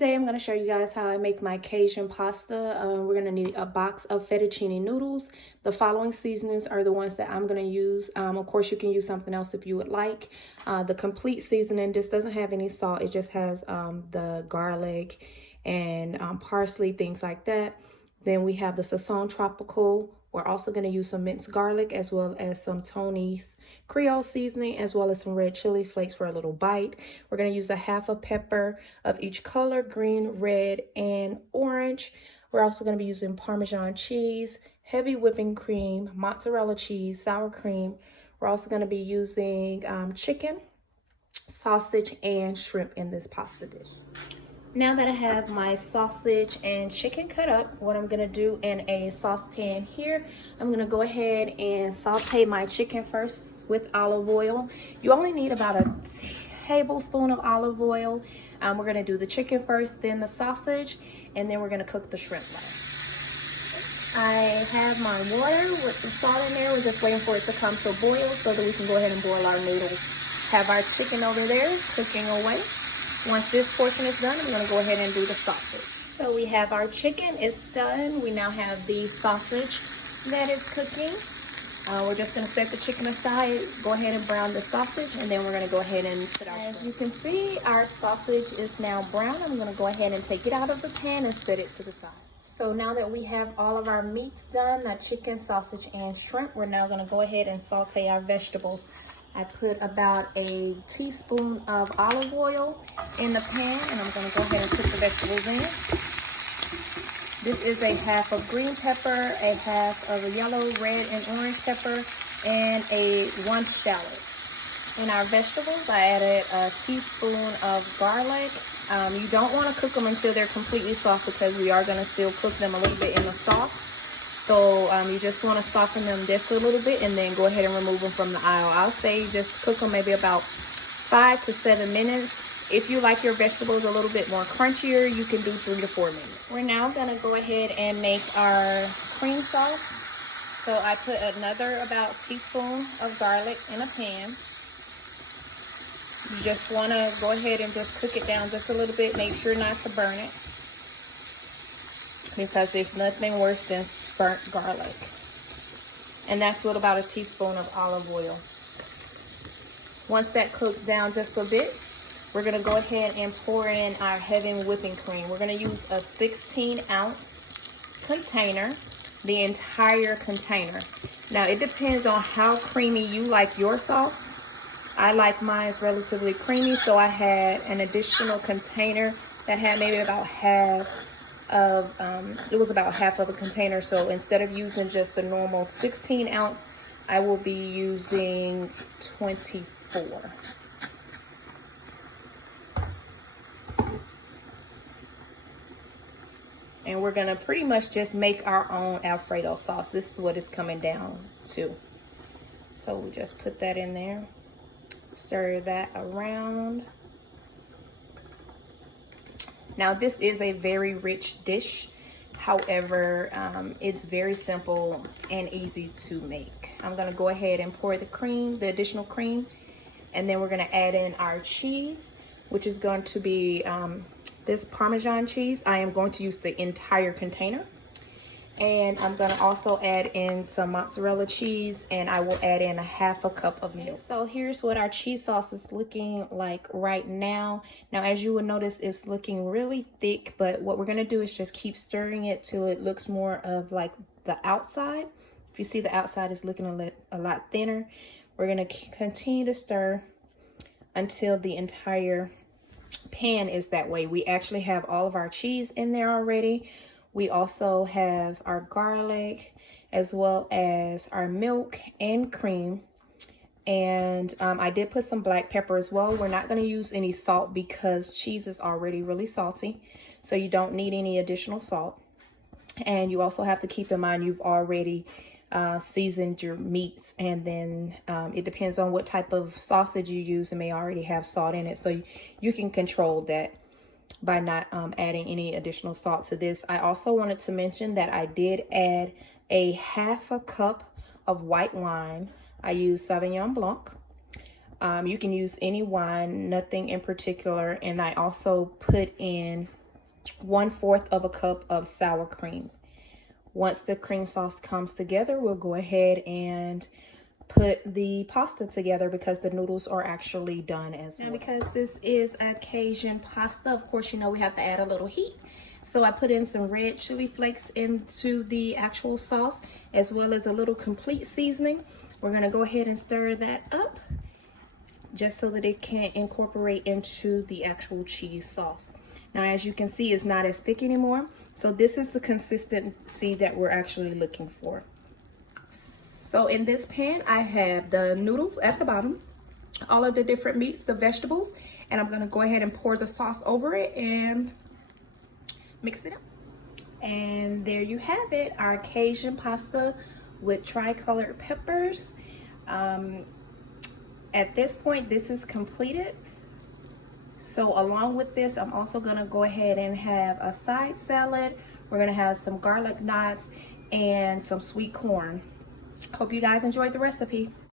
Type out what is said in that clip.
Today I'm going to show you guys how I make my Cajun pasta. We're going to need a box of fettuccine noodles. The following seasonings are the ones that I'm going to use. Of course, you can use something else if you would like. The complete seasoning, this doesn't have any salt. It just has the garlic and parsley, things like that. Then we have the Sazon Tropical. We're also going to use some minced garlic as well as some Tony's Creole seasoning as well as some red chili flakes for a little bite. We're going to use a half a pepper of each color, green, red, and orange. We're also going to be using Parmesan cheese, heavy whipping cream, mozzarella cheese, sour cream. We're also going to be using chicken, sausage, and shrimp in this pasta dish. Now that I have my sausage and chicken cut up, what I'm gonna do in a saucepan here, I'm gonna go ahead and saute my chicken first with olive oil. You only need about a tablespoon of olive oil. We're gonna do the chicken first, then the sausage, and then we're gonna cook the shrimp last. I have my water with some salt in there. We're just waiting for it to come to a boil so that we can go ahead and boil our noodles. Have our chicken over there cooking away. Once this portion is done, I'm going to go ahead and do the sausage. So we have our chicken, it's done. We now have the sausage that is cooking. We're just going to set the chicken aside, go ahead and brown the sausage, and then we're going to go ahead and put our shrimp. As you can see, our sausage is now brown. I'm going to go ahead and take it out of the pan and set it to the side. So now that we have all of our meats done, the chicken, sausage, and shrimp, we're now going to go ahead and saute our vegetables. I put about a teaspoon of olive oil in the pan, and I'm going to go ahead and put the vegetables in. This is a half of green pepper, a half of a yellow, red, and orange pepper, and one shallot. In our vegetables, I added a teaspoon of garlic. You don't want to cook them until they're completely soft because we are going to still cook them a little bit in the sauce. So you just want to soften them just a little bit and then go ahead and remove them from the aisle. I'll say just cook them maybe about 5 to 7 minutes. If you like your vegetables a little bit more crunchier, you can do 3 to 4 minutes. We're now going to go ahead and make our cream sauce. So I put another about teaspoon of garlic in a pan. You just want to go ahead and just cook it down just a little bit. Make sure not to burn it, because there's nothing worse than burnt garlic. And that's with about a teaspoon of olive oil. Once that cooks down just a bit, we're going to go ahead and pour in our heavy whipping cream. We're going to use a 16-ounce container, the entire container. Now it depends on how creamy you like your sauce. I like mine relatively creamy, so I had an additional container that had maybe about half of it was about half of a container. So instead of using just the normal 16-ounce, I will be using 24. And we're gonna pretty much just make our own Alfredo sauce. This is what it's coming down to. So we just put that in there, stir that around. Now this is a very rich dish. However, it's very simple and easy to make. I'm gonna go ahead and pour the cream, the additional cream, and then we're gonna add in our cheese, which is going to be this Parmesan cheese. I am going to use the entire container. And I'm gonna also add in some mozzarella cheese, and I will add in a half a cup of milk. So here's what our cheese sauce is looking like right now. Now, as you will notice, it's looking really thick, but what we're gonna do is just keep stirring it till it looks more of like the outside. If you see the outside is looking a lot thinner, we're gonna continue to stir until the entire pan is that way. We actually have all of our cheese in there already. We also have our garlic as well as our milk and cream. And I did put some black pepper as well. We're not going to use any salt because cheese is already really salty. So you don't need any additional salt. And you also have to keep in mind you've already seasoned your meats. And then it depends on what type of sausage you use. It may already have salt in it. So you can control that by not adding any additional salt to this. I also wanted to mention that I did add a half a cup of white wine. I used Sauvignon Blanc. You can use any wine, nothing in particular. And I also put in 1/4 of a cup of sour cream. Once the cream sauce comes together, we'll go ahead and put the pasta together because the noodles are actually done as well. Now, because this is a Cajun pasta, of course, you know we have to add a little heat. So I put in some red chili flakes into the actual sauce, as well as a little complete seasoning. We're gonna go ahead and stir that up just so that it can incorporate into the actual cheese sauce. Now, as you can see, it's not as thick anymore. So this is the consistency that we're actually looking for. So in this pan, I have the noodles at the bottom, all of the different meats, the vegetables, and I'm gonna go ahead and pour the sauce over it and mix it up. And there you have it, our Cajun pasta with tricolored peppers. At this point, this is completed. So along with this, I'm also gonna go ahead and have a side salad. We're gonna have some garlic knots and some sweet corn. Hope you guys enjoyed the recipe.